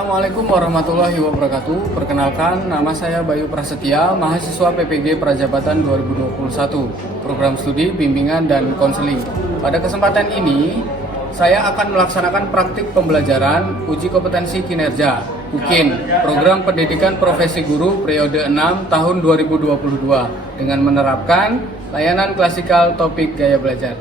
Assalamualaikum warahmatullahi wabarakatuh. Perkenalkan, nama saya Bayu Prasetya, mahasiswa PPG Prajabatan 2021, program studi bimbingan dan konseling. Pada kesempatan ini, saya akan melaksanakan praktik pembelajaran uji kompetensi kinerja UKIN, program pendidikan profesi guru periode 6 tahun 2022 dengan menerapkan layanan klasikal topik gaya belajar.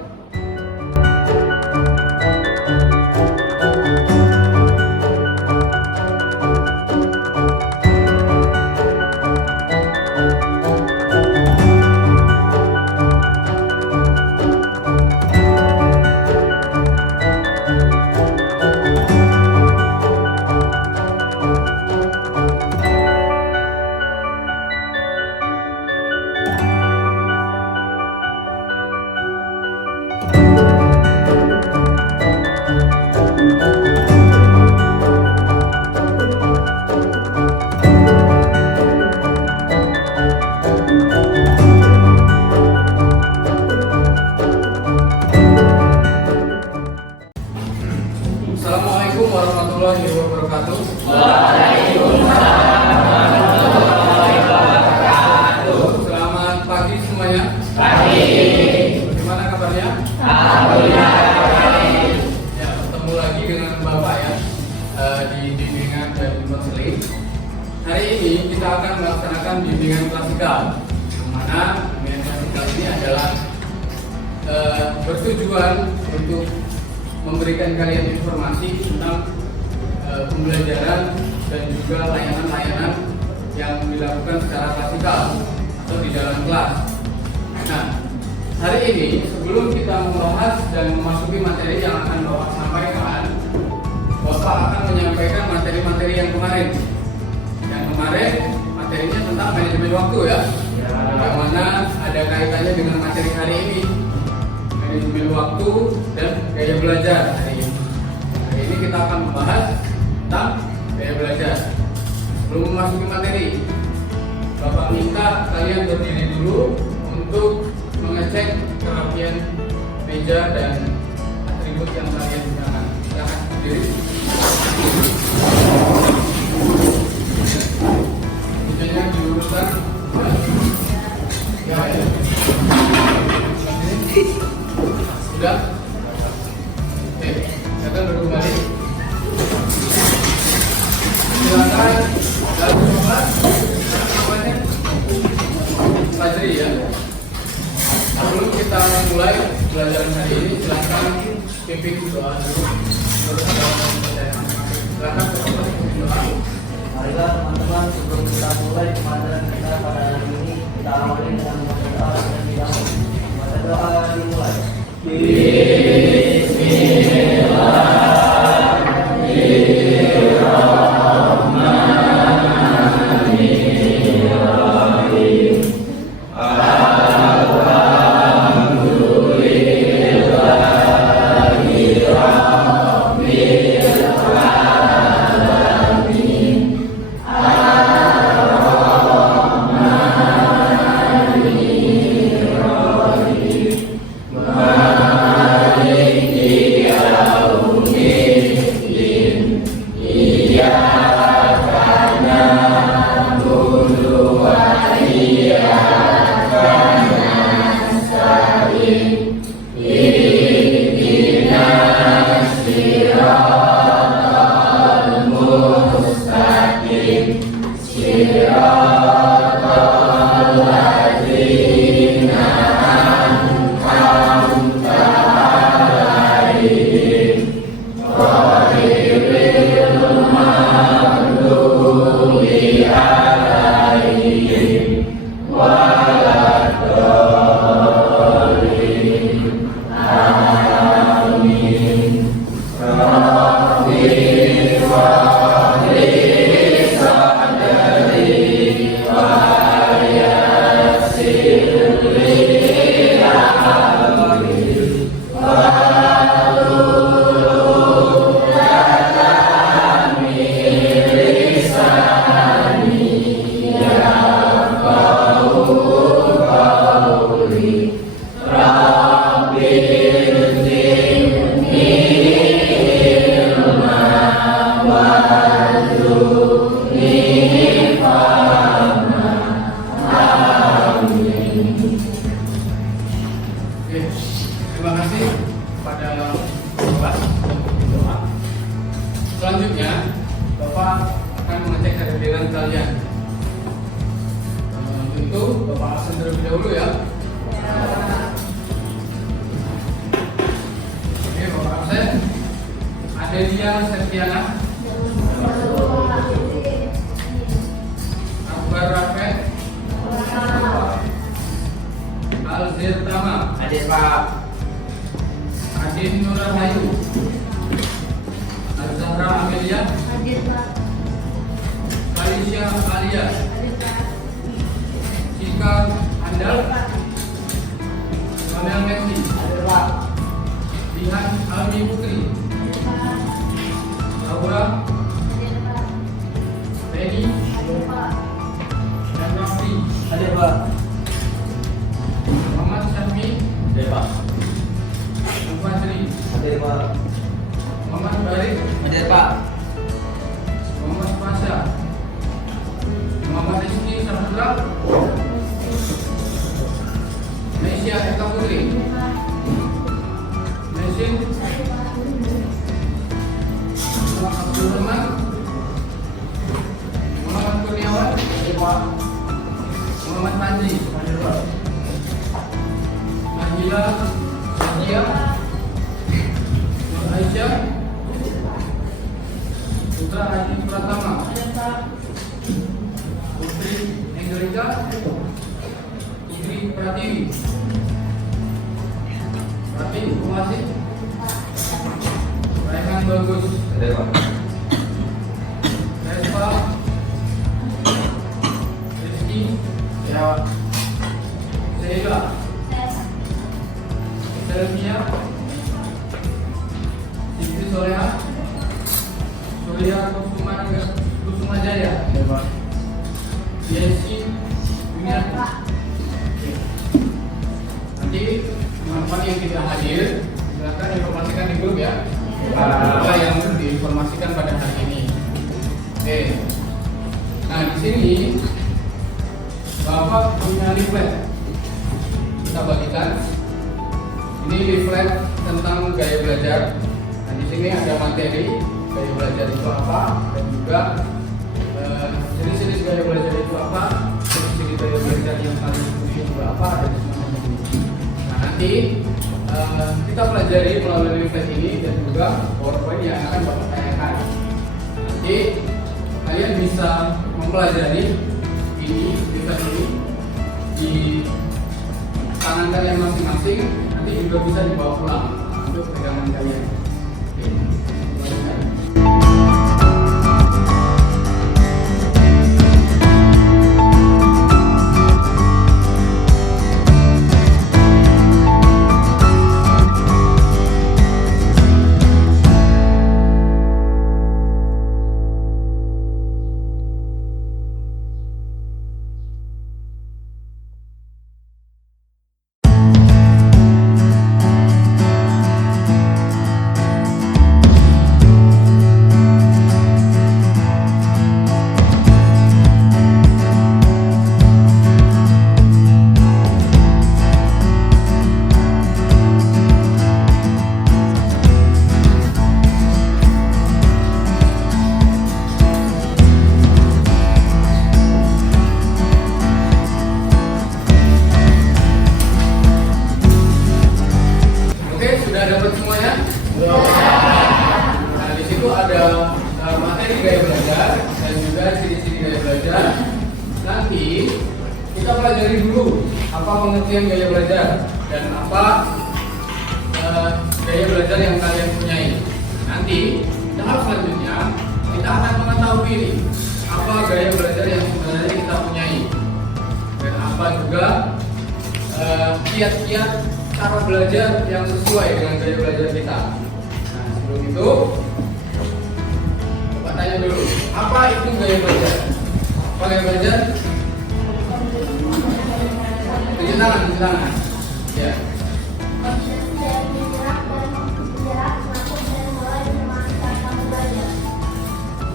Assalamualaikum warahmatullahi wabarakatuh. Waalaikumsalam warahmatullahi wabarakatuh. Selamat pagi semuanya. Pagi. Bagaimana kabarnya? Alhamdulillah. Ya, bertemu lagi dengan Bapak ya di bimbingan dan konseling. Hari ini kita akan melaksanakan bimbingan klasikal, di mana bimbingan klasikal ini adalah bertujuan untuk memberikan kalian informasi tentang pembelajaran dan juga layanan-layanan yang dilakukan secara klasikal atau di dalam kelas. Nah, hari ini sebelum kita membahas dan memasuki materi yang akan Bapak sampaikan, Bapak akan menyampaikan materi-materi yang kemarin. Yang kemarin materinya tentang manajemen waktu ya, yang mana ada kaitannya dengan materi hari ini. Manajemen waktu dan gaya belajar hari ini. Hari ini kita akan membahas tentang gaya belajar. Sebelum memasuki materi, Bapak minta kalian berdiri dulu untuk mengecek kerapian meja dan atribut yang kalian gunakan. Silakan berdiri. Mejanya diluruskan. Ya. Sudah? Oke, silakan duduk kembali. Silakan lalu coba namanya pelajari ya. Sebelum kita mulai pelajaran hari ini, silakan pimpin doa dulu. Silakan pimpin doa. Marilah teman-teman, sebelum kita mulai pembelajaran kita pada hari ini, kita awali dengan berdoa dan bidang. Maka doa dimulai. Wa kalian. Untuk itu Bapak absen terlebih dahulu ya. Oke, Bapak absen. Adelia Septiana, Akbar Rafiq, Alzir Tama, Hadir Pak. Adin Nurhayu, Azhara Amelia, Alicia Alia, Cika Andal, Kamel Messi, Dihan Almi Putri, Laura, Benny, dan Raffi, Hadir Pak. Muhammad Syahmi, Hadir Pak. Fajri, Hadir Pak. Muhammad Barik, Hadir Pak. Muhammad Pasha, Muhammad Rizky Saputra, Nesya Eka Putri, Nesin, Abdul Rahman, Muhammad Kurniawan, Muhammad Panji, Nahila, Nadia, Nur Aisyah, Putra Haji Pratama, Putri Engelika, Putri Pratiwi, Prati Kumasi, Raihan Bagus, Hadir Pak. Respa, Rizky, Ya. Sheila, Selmia, Siti Soleha, Surya Kusuma Jaya, Hadir Pak. Yesi Yuniati. Nanti teman-teman yang tidak hadir silakan informasikan di grup ya. Apa yang diinformasikan pada hari ini. Oke. Nah di sini Bapak punya leaflet. Kita bagikan. Ini leaflet tentang gaya belajar. Nah di sini ada materi gaya belajar itu apa dan juga jenis-jenis gaya belajar itu apa, jenis-jenis gaya belajar yang paling umum itu apa dan semuanya. Nah nanti kita pelajari melalui leaflet ini dan juga PowerPoint yang akan Bapak tanyakan. Nanti kalian bisa mempelajari ini leaflet ini di tangan kalian masing-masing. Nanti juga bisa dibawa pulang untuk pegangan kalian. Oke. Nanti kita pelajari dulu apa pengertian gaya belajar dan apa gaya belajar yang kalian punyai. Nanti tahap selanjutnya kita akan mengetahui ini apa gaya belajar yang sebenarnya kita punyai dan apa juga kiat-kiat cara belajar yang sesuai dengan gaya belajar kita. Nah sebelum itu Bapak tanya dulu, apa itu gaya belajar? Apa gaya belajar? Tunjuk tangan. Ya.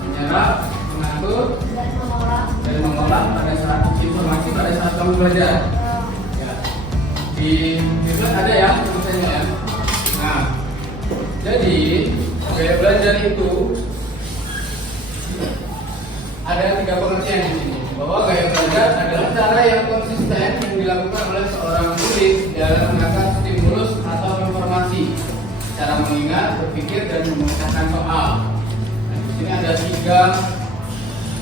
Menyerap, mengatur, dan mengolah pada saat informasi pada saat kamu belajar. Ya. Di slide ada ya tulisannya ya. Nah, jadi gaya belajar itu ada 3 pengertian di sini, bahwa gaya belajar adalah cara yang konsisten yang dilakukan oleh seorang murid dalam menangkap stimulus atau informasi, cara mengingat, berpikir, dan memecahkan soal. Nah, di sini ada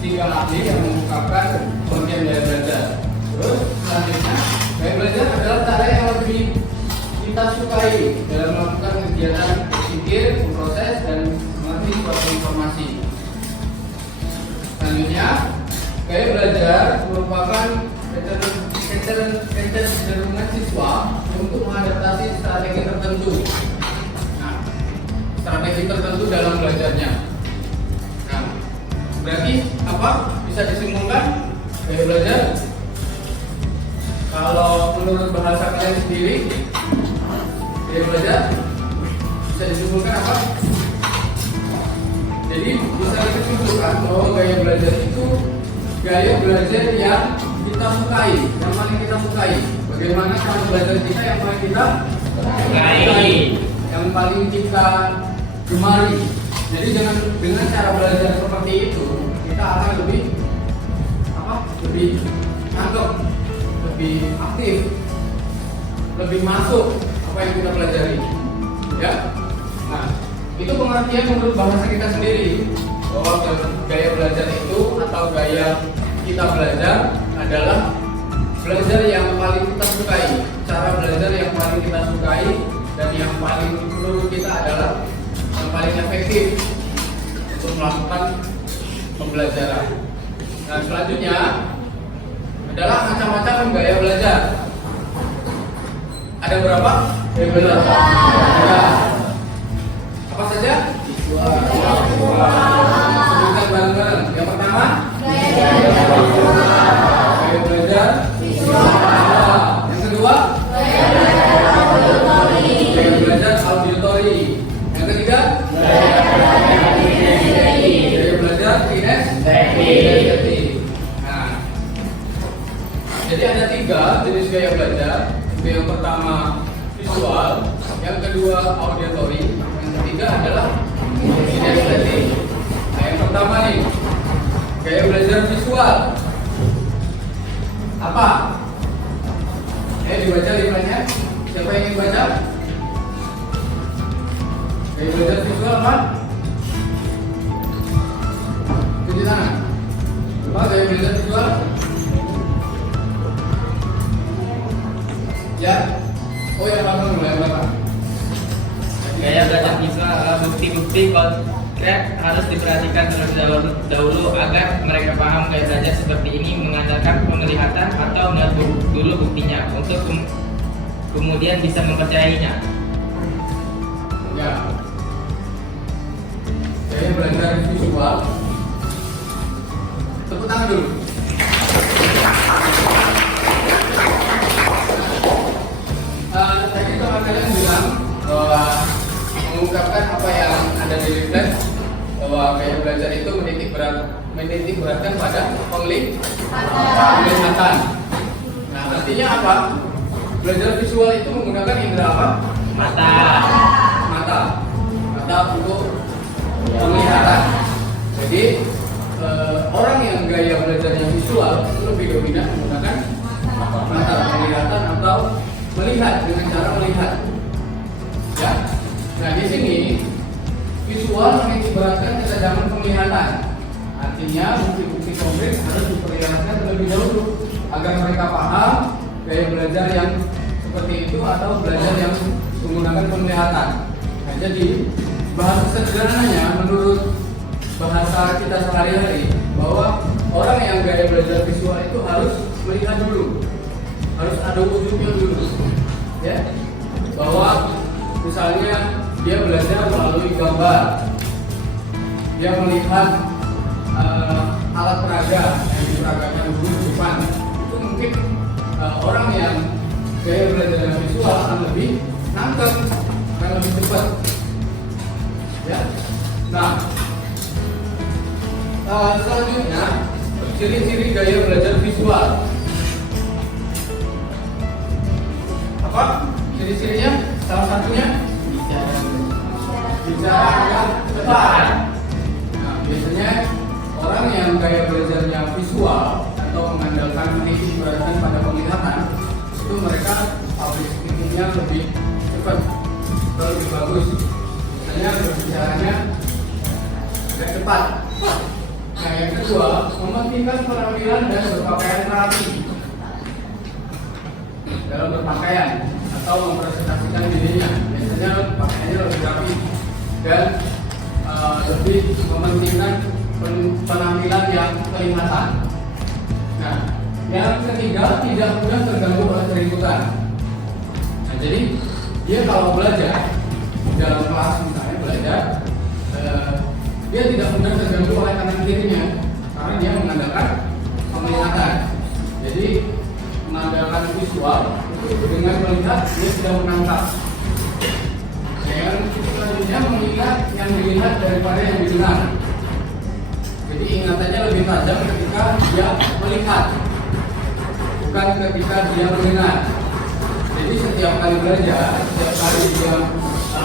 tiga ahli yang mengungkapkan pengertian gaya belajar. Terus selanjutnya, gaya belajar adalah cara yang lebih kita sukai dalam melakukan kegiatan berpikir, memproses, dan mengerti suatu informasi. Selanjutnya, gaya belajar merupakan kecenderungan siswa untuk mengadaptasi strategi tertentu. Nah, strategi tertentu dalam belajarnya. Nah, berarti apa? Bisa disimpulkan gaya belajar. Kalau menurut bahasa kalian sendiri, gaya belajar bisa disimpulkan apa? Jadi bisa disimpulkan bahwa gaya belajar itu gaya belajar yang kita sukai, yang paling kita sukai. Bagaimana cara belajar kita yang paling kita sukai, yang paling kita gemari. Jadi dengan cara belajar seperti itu, kita akan lebih nangkep, lebih aktif, lebih masuk apa yang kita pelajari. Ya. Nah, itu pengertian menurut bahasa kita sendiri, bahwa gaya belajar itu atau gaya kita belajar adalah belajar yang paling kita sukai, cara belajar yang paling kita sukai, dan yang paling menurut kita adalah yang paling efektif untuk melakukan pembelajaran. Nah, selanjutnya adalah macam-macam gaya belajar. Ada berapa gaya belajar? Ya. Apa saja? Sebutkan bareng-bareng. Yang pertama, gaya belajar visual. Yang kedua, gaya belajar auditori. Yang ketiga, gaya belajar kinestetik. Nah, jadi ada 3 jenis gaya belajar. Yang pertama visual, yang kedua auditori, yang ketiga adalah kinestetik. Nah, yang pertama nih, gaya belajar visual. Apa? Dibaca linknya. Siapa yang ingin baca? Gaya belajar visual apa? Cuci tangan. Apa gaya belajar visual? Ya. Oh, yang belakang dulu, yang belakang. Gaya belajar visual adalah bukti-bukti konkret harus diperhatikan terlebih dahulu agar mereka paham gaya belajar seperti ini mengandalkan penglihatan atau melihat dulu buktinya untuk kemudian bisa mempercayainya. Ya. Gaya belajar visual. Tepuk tangan dulu. Tadi teman kalian bilang bahwa mengungkapkan apa yang ada di leaflet, bahwa gaya belajar itu menitik beratkan pada penglihatan. Nah, artinya apa? Belajar visual itu menggunakan indera apa? Mata untuk penglihatan. Jadi orang yang gaya belajarnya visual itu lebih dominan menggunakan mata, penglihatan atau melihat dengan cara melihat. Ya. Nah, di sini visual mengibaratkan ketajaman penglihatan. Artinya bukti-bukti konkret harus diperlihatkan terlebih dahulu agar mereka paham gaya belajar yang seperti itu atau belajar yang menggunakan penglihatan. Nah, jadi bahasa sederhananya menurut bahasa kita sehari-hari bahwa orang yang gaya belajar visual itu harus melihat dulu, harus ada wujudnya dulu, ya. Bahwa misalnya dia belajar melalui gambar, dia melihat alat peraga yang diperagakan dulu di depan. Itu mungkin orang yang gaya belajar visual akan lebih nangkep, akan lebih cepat, ya. Nah, selanjutnya ciri-ciri gaya belajar visual. Apa ciri-cirinya? Salah satunya bicara dengan cepat. Nah, biasanya orang orang yang gaya belajarnya visual atau mengandalkan titik beratkan pada penglihatan, itu mereka public speaking-nya lebih cepat, lebih bagus. Misalnya berbicaranya lebih cepat. Nah, yang kedua, mementingkan penampilan dan berpakaian rapi dalam berpakaian atau mempresentasikan dirinya. Biasanya pakaiannya lebih rapi dan lebih mementingkan penampilan yang kelihatan. Nah, yang ketiga, tidak mudah terganggu oleh keributan. Nah, jadi dia kalau belajar dalam kelas misalnya belajar, dia tidak mudah terganggu oleh kanan kirinya karena dia mengandalkan penglihatan. Jadi mengandalkan visual itu dengan melihat dia sudah menangkap. Yang selanjutnya mengingat yang dilihat daripada yang didengar. Jadi ingatannya lebih tajam ketika dia melihat, bukan ketika dia mendengar. Jadi setiap kali belajar, setiap kali dia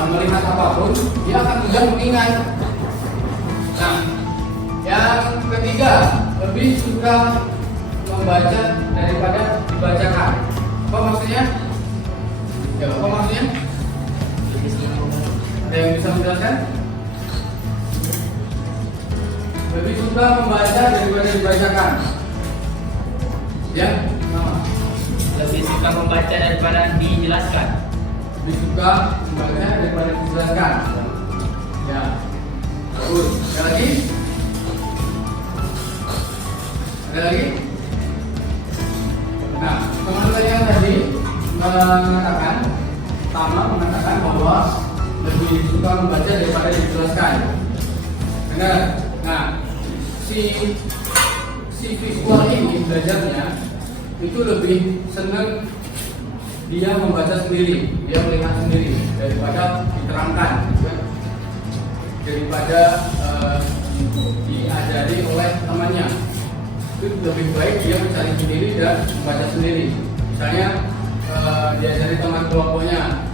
melihat apapun, dia akan mudah mengingat. Nah, yang ketiga, lebih suka membaca daripada dibacakan. Apa maksudnya? Ya, apa maksudnya? Ada yang bisa menjelaskan? Lebih suka membaca daripada dibacakan. Ya, Lebih suka membaca daripada dijelaskan. lebih suka membaca daripada dijelaskan. Ya, bagus. Ada lagi? Ada lagi? Nah, teman-teman yang tadi mengatakan bahwa lebih suka membaca daripada dijelaskan. Benar. Nah, si visual ini belajarnya itu lebih senang dia membaca sendiri, dia melihat sendiri daripada diterangkan, daripada diajari oleh temannya. Itu lebih baik dia mencari sendiri dan membaca sendiri. Misalnya diajari teman kelompoknya,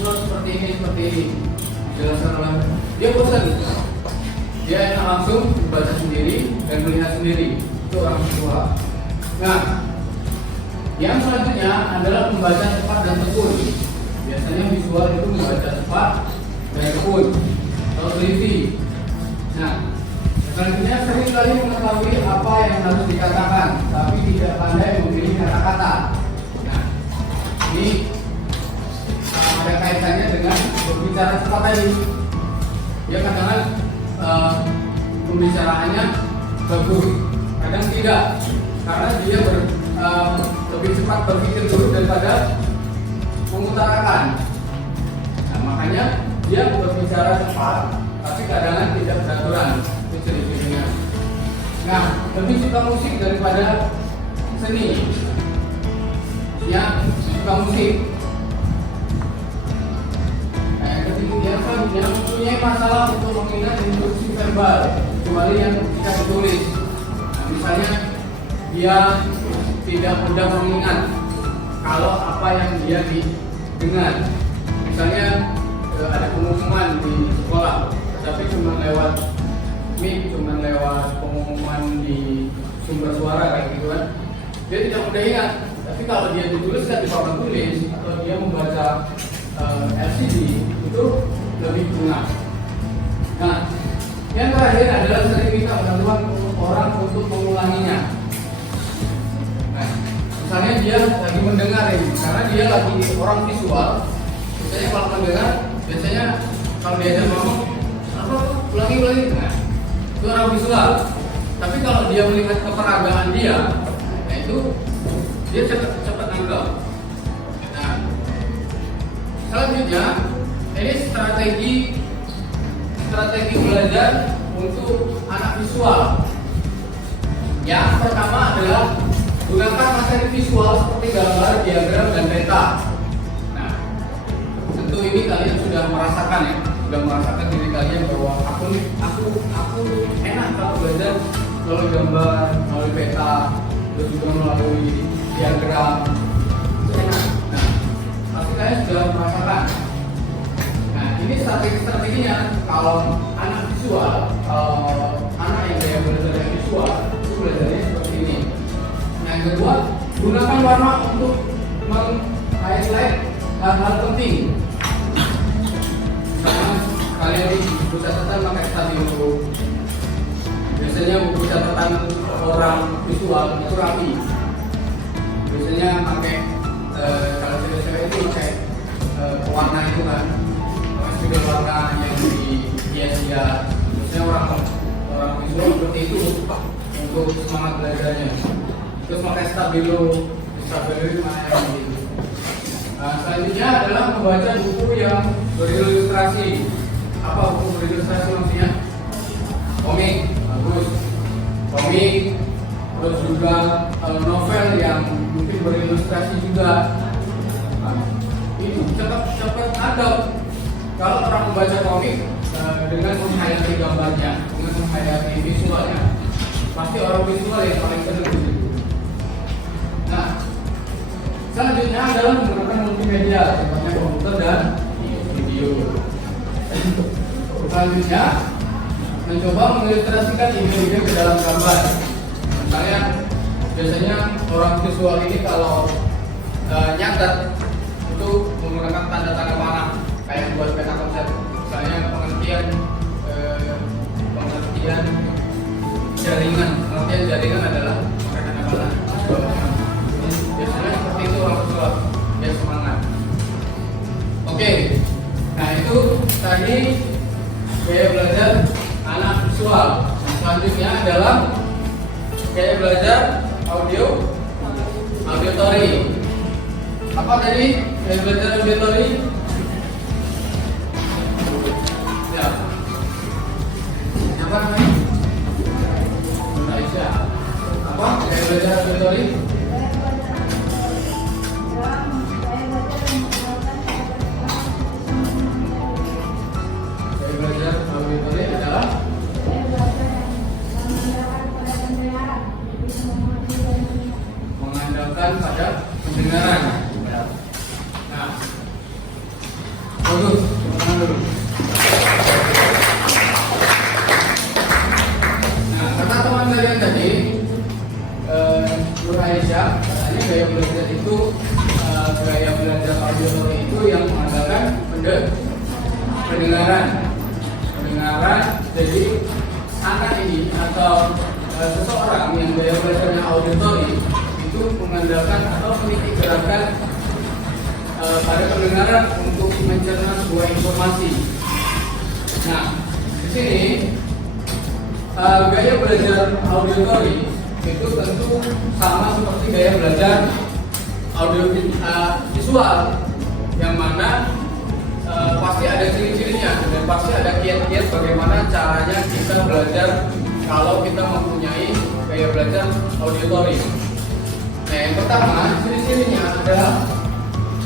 terus seperti ini, dijelaskan oleh dia bosan. Dia enak langsung membaca sendiri dan melihat sendiri. Itu orang visual. Nah, yang selanjutnya adalah membaca cepat dan tekun. Biasanya visual itu membaca cepat dan tekun atau teliti. Nah, selanjutnya seringkali mengetahui apa yang harus dikatakan, tapi tidak pandai memilih kata-kata. Nah, ini ada kaitannya dengan berbicara cepat tadi. Dia kadang-kadang pembicaraannya bagus, kadang tidak, karena dia lebih cepat berpikir dulu daripada mengutarakan. Nah, makanya dia berbicara cepat, tapi kadang-kadang tidak beraturan. Itu ciri-cirinya. Nah, lebih suka musik daripada seni. Ya, suka musik. Yang mempunyai masalah untuk mengingat instruksi verbal, kecuali yang bisa ditulis. Nah, misalnya dia tidak mudah mengingat kalau apa yang dia didengar. Misalnya ada pengumuman di sekolah, tapi cuma lewat mic, cuma lewat pengumuman di sumber suara kayak gitu kan. Dia tidak mudah ingat. Tapi kalau dia dituliskan di papan tulis atau dia membaca LCD itu lebih lunak. Nah, yang terakhir adalah sering minta bantuan orang untuk mengulanginya. Nah, misalnya dia lagi mendengar ini, karena dia lagi orang visual. Biasanya kalau mendengar, biasanya kalau diajak ngomong, apa ulangi. Nah, itu orang visual. Tapi kalau dia melihat keperagaan dia, nah itu dia cepat nangkep. Nah, selanjutnya ini strategi belajar untuk anak visual. Yang pertama adalah gunakan materi visual seperti gambar, diagram, dan peta. Nah, tentu ini kalian sudah merasakan ya, sudah merasakan diri kalian bahwa aku enak kalau belajar melalui gambar, melalui peta, terus juga melalui diagram. Itu enak. Nah, pasti kalian sudah merasakan. Nah, ini strategi-strateginya kalau anak visual, anak yang gaya belajar visual itu belajarnya seperti ini. Nah, yang kedua, gunakan warna untuk meng-highlight hal-hal penting. Misalnya kalian di buku catatan pakai stabilo. Biasanya buku catatan orang visual itu rapi. Biasanya pakai kalau cewek-cewek itu pakai warna itu kan, sudah warna yang dihias-hias. Biasanya orang visual seperti itu untuk semangat belajarnya. Terus pakai stabilo itu mana yang gitu. Nah, selanjutnya adalah membaca buku yang berilustrasi. Apa buku berilustrasi maksudnya? Komik, bagus. Komik, terus juga novel yang mungkin berilustrasi juga. Nah, ini cepat ada. Kalau orang membaca komik dengan menghayati gambarnya, dengan menghayati visualnya, pasti orang visual yang paling senang di situ. Nah, selanjutnya adalah menggunakan multimedia, seperti komputer dan video. Selanjutnya, mencoba mengilustrasikan ide-ide ke dalam gambar. Misalnya, biasanya orang visual ini kalau nyatet itu menggunakan tanda-tanda panah, kayak buat peta konsep. Misalnya pengertian jaringan adalah pakai tanda panah. Biasanya seperti itu orang visual, dia semangat. Oke, nah itu tadi gaya belajar anak visual. Selanjutnya adalah gaya belajar auditory. Apa tadi gaya belajar auditory? Ya. Apa namanya? Aisyah. Apa gaya belajar auditory? Gaya belajar auditory adalah mengandalkan pada pendengaran. Nah, bagus, tenang dulu. Nah, kata teman kalian tadi, Nur Aisyah, katanya gaya belajar itu, gaya belajar auditory itu yang mengandalkan pendengaran. Jadi anak ini atau seseorang yang gaya belajarnya auditory itu mengandalkan atau menitik beratkan pada pendengaran untuk mencerna sebuah informasi. Nah, di sini gaya belajar auditory itu tentu sama seperti gaya belajar visual, yang mana pasti ada ciri-cirinya dan pasti ada kiat-kiat bagaimana caranya kita belajar kalau kita mempunyai gaya belajar auditory. Nah, yang pertama ciri-cirinya adalah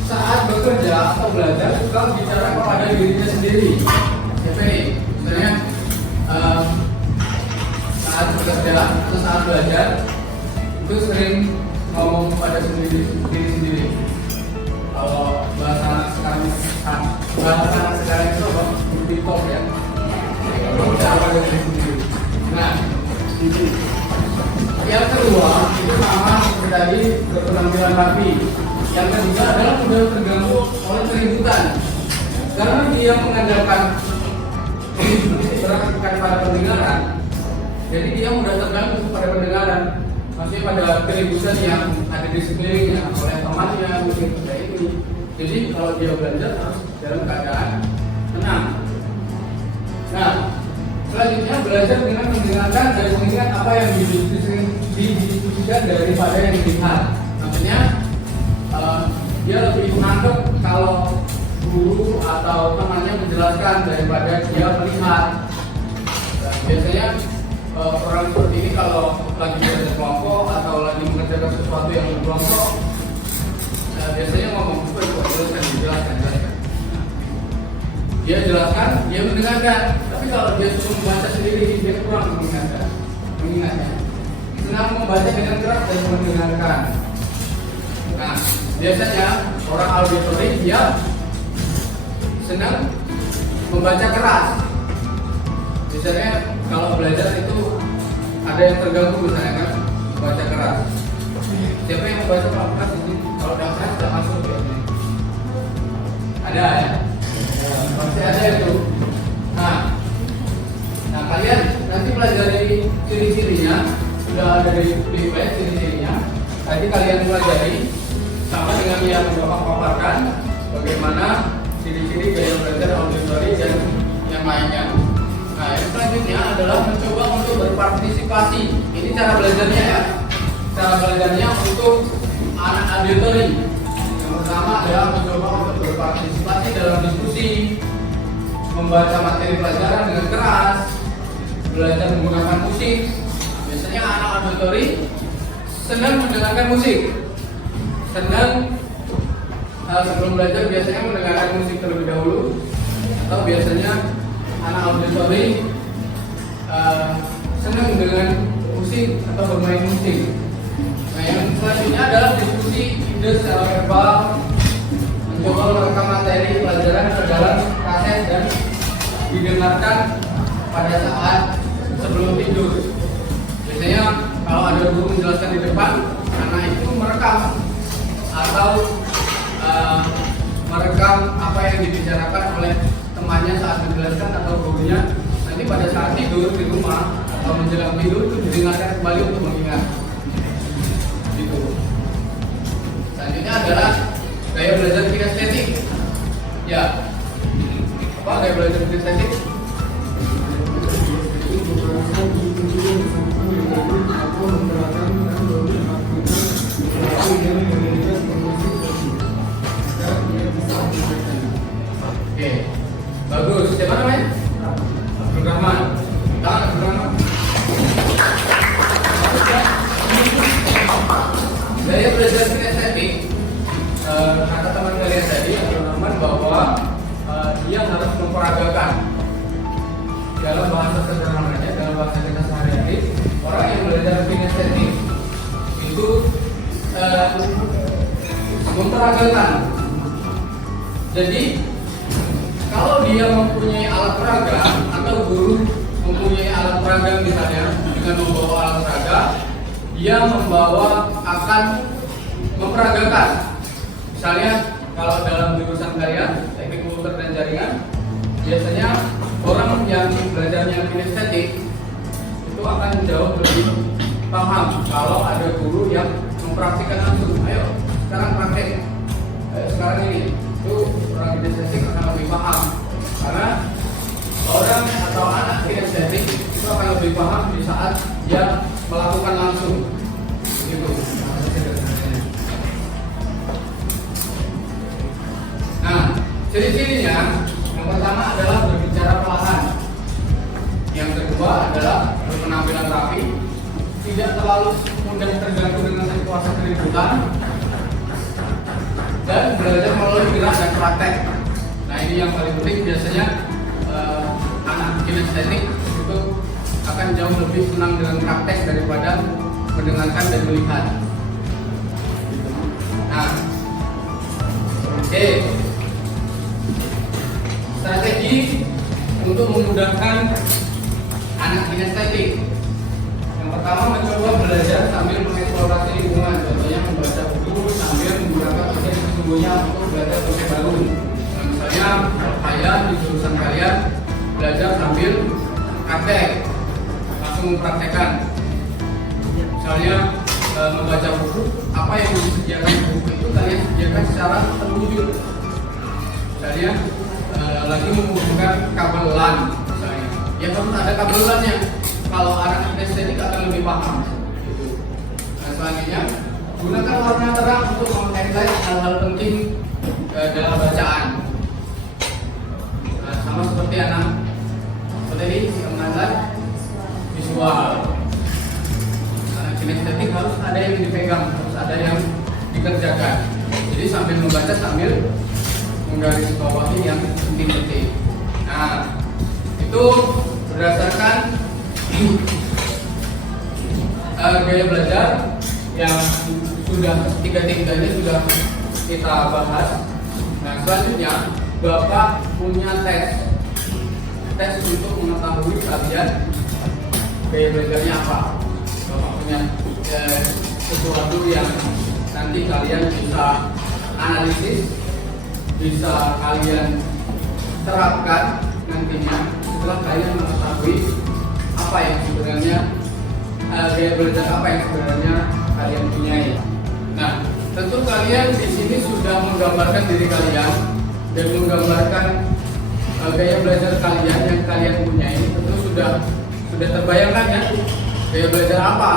saat bekerja atau belajar suka bicara kepada dirinya sendiri. Seperti misalnya saat bekerja atau saat belajar itu sering ngomong kepada diri sendiri. Kalau bahasa sekarang itu apa? Talk ya. Pada diri sendiri. Nah, yang kedua itu sama seperti tadi, berpenampilan rapi. Yang ketiga adalah mudah terganggu oleh keributan, karena dia mengandalkan berangkat pada pendengaran. Jadi dia mudah terganggu pada pendengaran, maksudnya pada keributan yang ada di sekelilingnya oleh temannya mungkin kayak itu. Jadi kalau dia belajar harus dalam keadaan tenang. Nah, selanjutnya belajar dengan mendengarkan dan mengingat apa yang didiskusikan daripada yang dilihat. Maksudnya dia lebih menangkap kalau guru atau temannya menjelaskan daripada dia melihat. Dan biasanya orang seperti ini kalau lagi belajar kelompok atau lagi mengerjakan sesuatu yang berkelompok, biasanya ngomong jelaskan. Dia jelaskan, dia mendengarkan. Tapi kalau dia cuma membaca sendiri, dia kurang mengingatnya. Senang membaca dengan keras dan mendengarkan. Nah, biasanya orang auditory dia senang membaca keras. Biasanya kalau belajar itu ada yang terganggu misalnya kan baca keras. Siapa yang membaca keras ini? Kalau udah keras tidak masuk ya. Ada ya? Pasti ada itu. Nah kalian nanti pelajari ciri-cirinya, sudah ada di web ciri-cirinya. Nanti kalian pelajari sama dengan yang Bapak paparkan, bagaimana ciri-ciri gaya belajar auditori dan yang lainnya. Nah yang selanjutnya adalah mencoba untuk berpartisipasi. Ini cara belajarnya ya. Cara belajarnya untuk anak auditori. Yang pertama adalah mencoba untuk berpartisipasi dalam diskusi, membaca materi pelajaran dengan keras, belajar menggunakan musik. Biasanya anak auditori senang mendengarkan musik, senang sebelum belajar biasanya mendengarkan musik terlebih dahulu, atau biasanya anak auditori senang dengan musik atau bermain musik. Nah yang selanjutnya adalah diskusi ide secara verbal, mencoba merekam materi pelajaran ke dalam kaset dan didengarkan pada saat sebelum tidur. Biasanya kalau ada guru menjelaskan di depan, anak itu merekam atau merekam apa yang dibicarakan oleh temannya saat menjelaskan atau gurunya. Nanti pada saat tidur di rumah atau menjelang tidur itu didengarkan kembali untuk mengingat. Gitu. Selanjutnya adalah gaya belajar kinestetik. Ya, apa gaya belajar kinestetik? Oke, bagus. Siapa namanya? Abdul Rahman. Tangan Abdul Rahman. Gaya belajar kinestetik, kata teman kalian tadi Abdul Rahman bahwa dia harus memperagakan. Dalam bahasa sederhananya, dalam bahasa kita sehari-hari, orang yang belajar kinestetik itu memperagakan. Jadi kalau dia mempunyai alat peraga atau guru mempunyai alat peraga misalnya dengan membawa alat peraga, dia akan memperagakan. Misalnya kalau dalam jurusan kalian teknik komputer dan jaringan, biasanya orang yang belajarnya kinestetik itu akan jauh lebih paham kalau ada guru yang mempraktikkan langsung. Ayo sekarang praktek. Ayo sekarang ini. Itu orang kinestetik akan lebih paham karena orang atau anak kinestetik itu akan lebih paham di saat dia melakukan langsung. Gitu. Nah, ciri-cirinya yang pertama adalah berbicara perlahan. Yang kedua adalah berpenampilan rapi, tidak terlalu mudah terganggu dengan situasi keributan, dan belajar melalui gerak dan praktek. Nah ini yang paling penting. Biasanya anak kinestetik itu akan jauh lebih senang dengan praktek daripada mendengarkan dan melihat. Nah, oke. Strategi untuk memudahkan anak kinestetik. Yang pertama, mencoba belajar sambil mengeksplorasi lingkungan. Contohnya membaca buku sambil menggunakan mesin sesungguhnya untuk belajar topik baru. Nah, misalnya kalian di jurusan kalian belajar sambil praktek, langsung mempraktekkan. Misalnya membaca buku, apa yang disediakan buku itu kalian sediakan secara terwujud. Misalnya lagi membutuhkan kabel LAN, misalnya, ya harus ada kabel LAN-nya. Kalau anak kinestetik akan lebih paham. Gitu. Nah, selanjutnya gunakan warna terang untuk meng-highlight hal-hal penting dalam bacaan. Nah, sama seperti anak seperti ini yang menghighlight visual. Anak kinestetik harus ada yang dipegang, harus ada yang dikerjakan. Jadi sambil membaca sambil menggaris bawahi yang penting-penting. Nah, itu berdasarkan gaya belajar yang sudah tiga-tiganya sudah kita bahas. Nah, selanjutnya Bapak punya tes untuk mengetahui kalian gaya belajarnya apa. punya sesuatu yang nanti kalian bisa analisis, bisa kalian terapkan nantinya setelah kalian mengetahui apa yang sebenarnya gaya belajar apa yang sebenarnya kalian punyai. Nah, tentu kalian di sini sudah menggambarkan diri kalian dan menggambarkan gaya belajar kalian yang kalian punyai. Tentu sudah terbayangkan ya, gaya belajar apa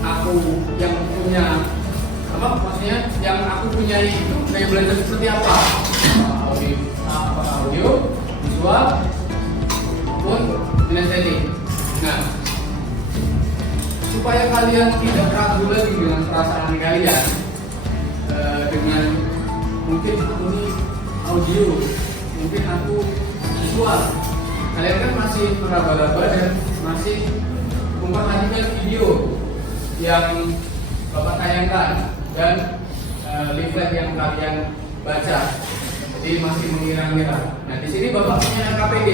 aku yang punya, apa maksudnya yang aku punyai itu gaya belajar seperti apa? Audio, visual, maupun kinestetik. Nah, supaya kalian tidak ragu lagi dengan perasaan kalian, dengan mungkin aku ini audio, mungkin aku visual, kalian kan masih meraba-raba dan masih memperhatikan video yang Bapak tayangkan dan leaflet yang kalian baca, jadi masih mengira-ngira. Nah, di sini Bapak punya LKPD,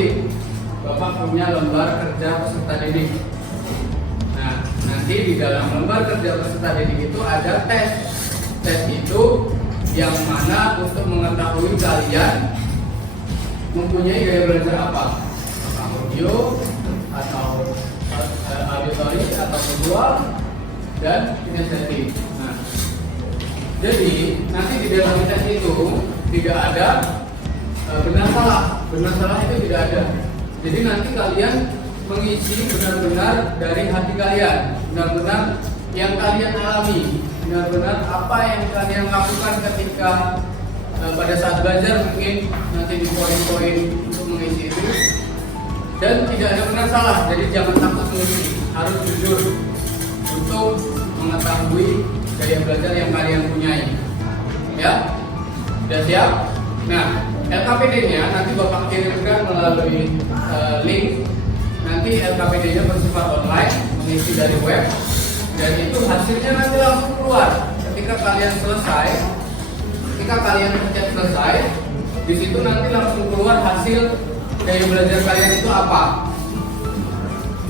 Bapak punya lembar kerja peserta didik. Nah, nanti di dalam lembar kerja peserta didik itu ada tes. Tes itu yang mana untuk mengetahui kalian mempunyai gaya belajar apa, audio atau auditory atau visual dan kinestetik. Nah, jadi nanti di dalam tes itu tidak ada benar salah itu tidak ada. Jadi nanti kalian mengisi benar-benar dari hati kalian, benar-benar yang kalian alami, benar-benar apa yang kalian lakukan ketika pada saat belajar, mungkin nanti di poin-poin untuk mengisi itu. Dan tidak ada benar salah, jadi jangan takut mengisi, harus jujur untuk mengetahui gaya belajar yang kalian punyai. Ya, sudah siap? Nah, LKPD-nya nanti Bapak kirimkan melalui link. Nanti LKPD-nya bersifat online, mengisi dari web, dan itu hasilnya nanti langsung keluar. Ketika kalian selesai, ketika kalian pencet selesai, di situ nanti langsung keluar hasil gaya belajar kalian itu apa.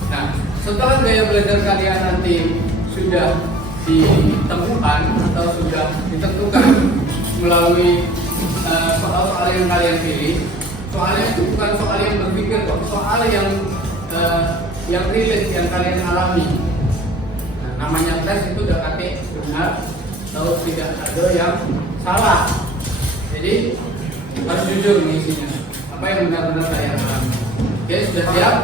Nah, setelah gaya belajar kalian nanti sudah ditemukan atau sudah ditentukan melalui soal-soal yang kalian pilih, soalnya itu bukan soal yang berpikir, soal yang relate, yang kalian alami. Nah, namanya tes itu udah kate benar atau tidak ada yang salah. Jadi harus jujur mengisinya, apa yang benar-benar kalian alami. Oke, sudah siap?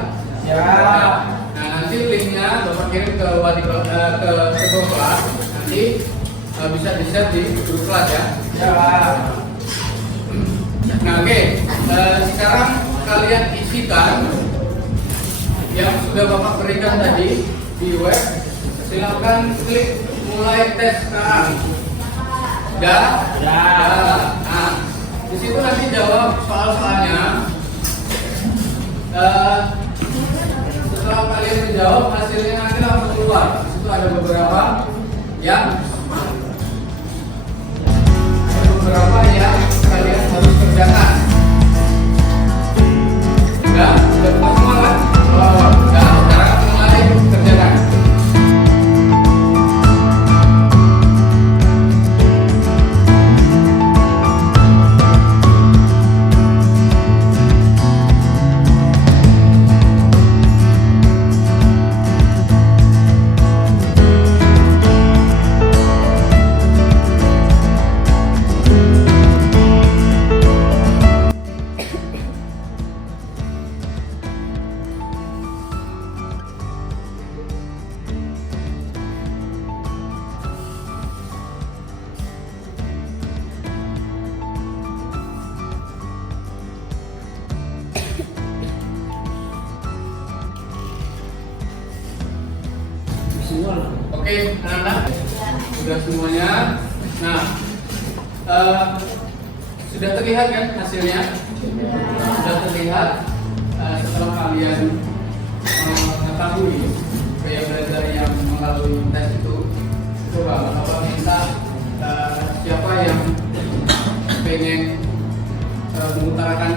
Siap. Nah, nanti linknya Bapak kirim ke ketua kelas. Nanti bisa di-share di grup kelas ya. Siap. Nah, oke. Sekarang kalian isikan yang sudah Bapak berikan tadi di web. Silakan klik mulai tes sekarang. Udah? Nah, di situ nanti jawab soal-soalnya. Setelah kalian menjawab, hasilnya nanti langsung keluar. Di situ ada beberapa yang kalian harus kerjakan. Udah buka semua kan? Udah, sekarang mulai kerjakan. Oke, anak-anak, sudah semuanya. Nah, sudah terlihat kan hasilnya? Sudah terlihat setelah kalian mengetahui gaya belajar yang melalui tes itu. Coba Bapak minta siapa yang pengen mengutarakan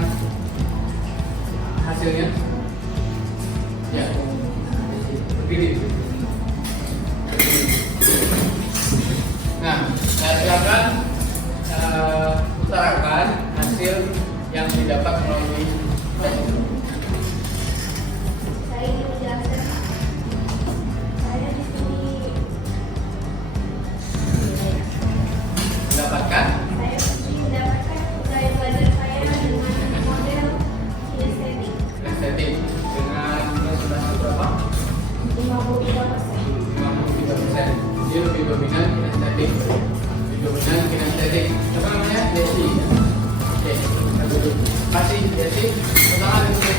hasilnya? Ya, begini. Ini lebih dominan kinestetik. Lebih dominan kinestetik. Apa namanya? Yesi. Oke, kita duduk. Kasih Yesi. Tangan Yesi.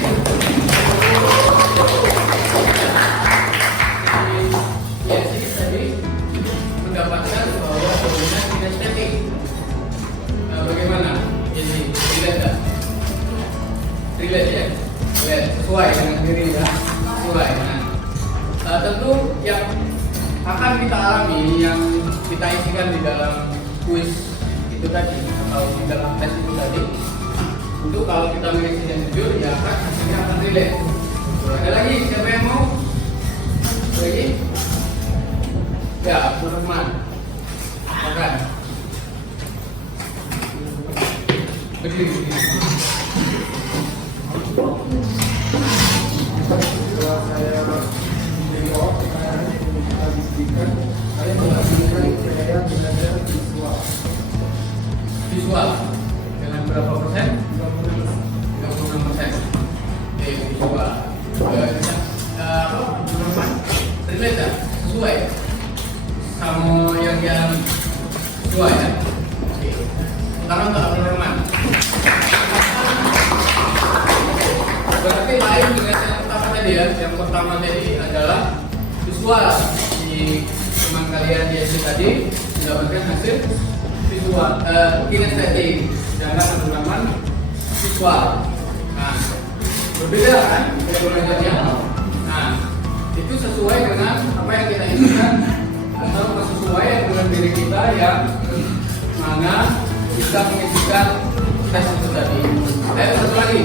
Yesi tadi mendapatkan bahwa dominan kinestetik. Nah, bagaimana? Yesi, relate nggak? Relate ya? Relate. Sesuai dengan diri ya? Sesuai. Nah, tentu yang akan kita alami, yang kita isikan di dalam kuis itu tadi atau di dalam tes itu tadi, untuk kalau kita mengisinya jujur ya kan hasilnya akan relate. Ada lagi siapa yang mau? Lagi? Ya, Abdul Rahman. Makan. Berdiri. Setelah saya menjawab pertanyaan yang kita diskusikan, saya menghasilkan saya belajar visual. Visual dengan berapa persen? 36%. Oke, visual. Apa? Relate ya? Sesuai sama yang sesuai ya? Oke. Sekarang ke Abdul Rahman. Berarti lain dengan yang pertama tadi ya. Yang pertama tadi adalah visual. Di teman kalian di SD tadi mendapatkan hasil visual, kinestetik. Sedangkan Abdul Rahman visual. Nah, berbeda kan belajarnya. Nah, itu sesuai dengan apa yang kita inginkan atau sesuai dengan diri kita yang mana bisa mengisikan tes itu tadi. Satu lagi.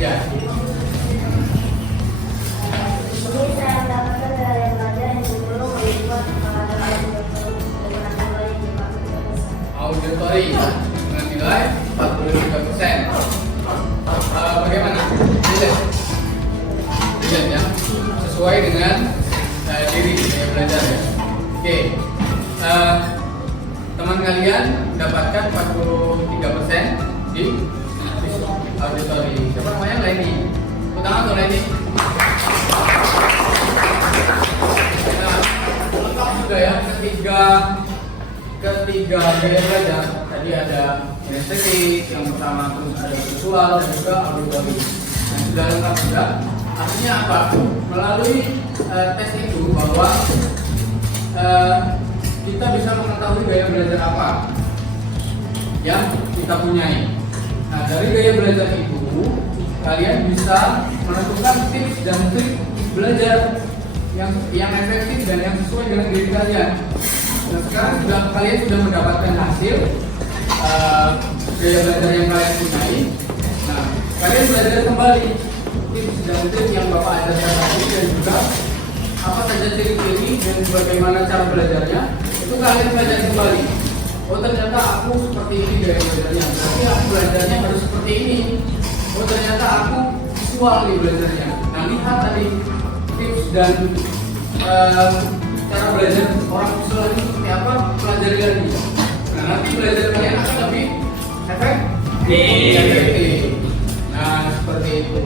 Ya. Ini saya mendapatkan dari belajar yang dulu membuat pengalaman dengan nilai 43%. Auditori dengan nilai 43%. Bagaimana? Relate ya. Sesuai dengan diri saya belajar ya. Oke. Teman kalian mendapatkan 43% di auditori. Siapa namanya? Leni. Tangan tuh Leni. Nah, lengkap sudah ya ketiga gaya belajar. Tadi ada kinestetik, yang pertama terus ada visual dan juga auditori. Nah, sudah lengkap sudah. Artinya apa? Melalui tes itu bahwa kita bisa mengetahui gaya belajar apa yang kita punyai. Nah, dari gaya belajar itu kalian bisa menentukan tips dan trik belajar yang efektif dan yang sesuai dengan diri kalian. Nah, sekarang kalian sudah mendapatkan hasil gaya belajar yang kalian punyai. Nah, kalian belajar kembali tips dan trik yang Bapak ajarkan tadi dan juga apa saja ciri-ciri dan bagaimana cara belajarnya, itu kalian belajar kembali. Oh, ternyata aku seperti ini gaya belajarnya, berarti aku belajarnya harus seperti ini. Oh, ternyata aku visual nih belajarnya. Nah, lihat tadi tips dan cara belajar orang visual ini seperti apa, pelajari lagi. Nah, nanti belajar kalian akan lebih efektif. Nah, seperti itu.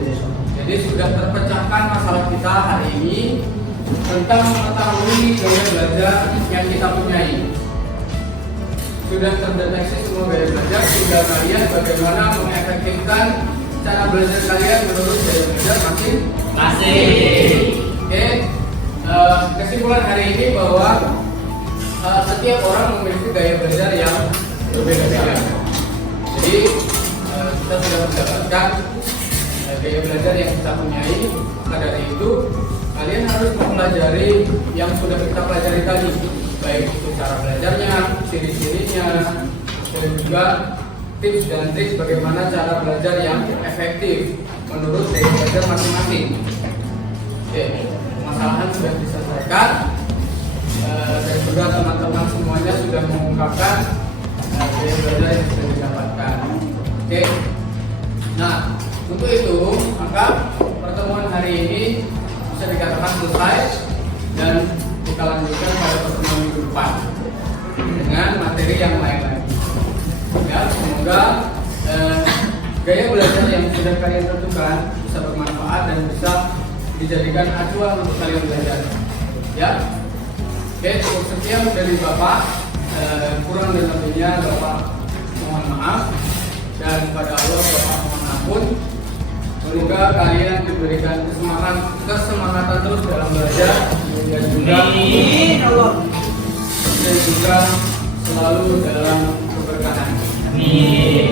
Jadi sudah terpecahkan masalah kita hari ini tentang mengetahui gaya belajar yang kita punyai. Sudah terdeteksi semua gaya belajar, tinggal kalian bagaimana mengefektifkan cara belajar kalian menurut gaya belajar masing-masing. Oke, kesimpulan hari ini bahwa setiap orang memiliki gaya belajar yang berbeda-beda. Jadi kita sudah mendapatkan gaya belajar yang kita punyai. Maka dari itu kalian harus mempelajari yang sudah kita pelajari tadi, baik itu cara belajarnya, ciri-cirinya, dan juga tips dan trik bagaimana cara belajar yang efektif menurut gaya belajar masing-masing. Oke, permasalahan sudah diselesaikan dan juga teman-teman semuanya sudah mengungkapkan gaya belajar yang sudah didapatkan. Oke, nah untuk itu maka pertemuan hari ini bisa dikatakan selesai dan kita lanjutkan pada pertemuan minggu depan dengan materi yang lain lagi. Ya, semoga gaya belajar yang sudah kalian tentukan bisa bermanfaat dan bisa dijadikan acuan untuk kalian belajar. Ya, oke. Oke, cukup sekian dari Bapak. Kurang dan lebihnya Bapak mohon maaf, dan pada Allah Bapak mohon ampun. Semoga kalian diberikan kesemangatan terus dalam belajar dan juga selalu dalam keberkahan.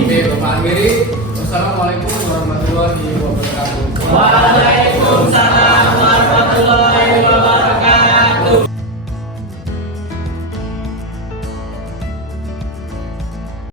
Oke, Bapak akhiri. Wassalamualaikum warahmatullahi wabarakatuh.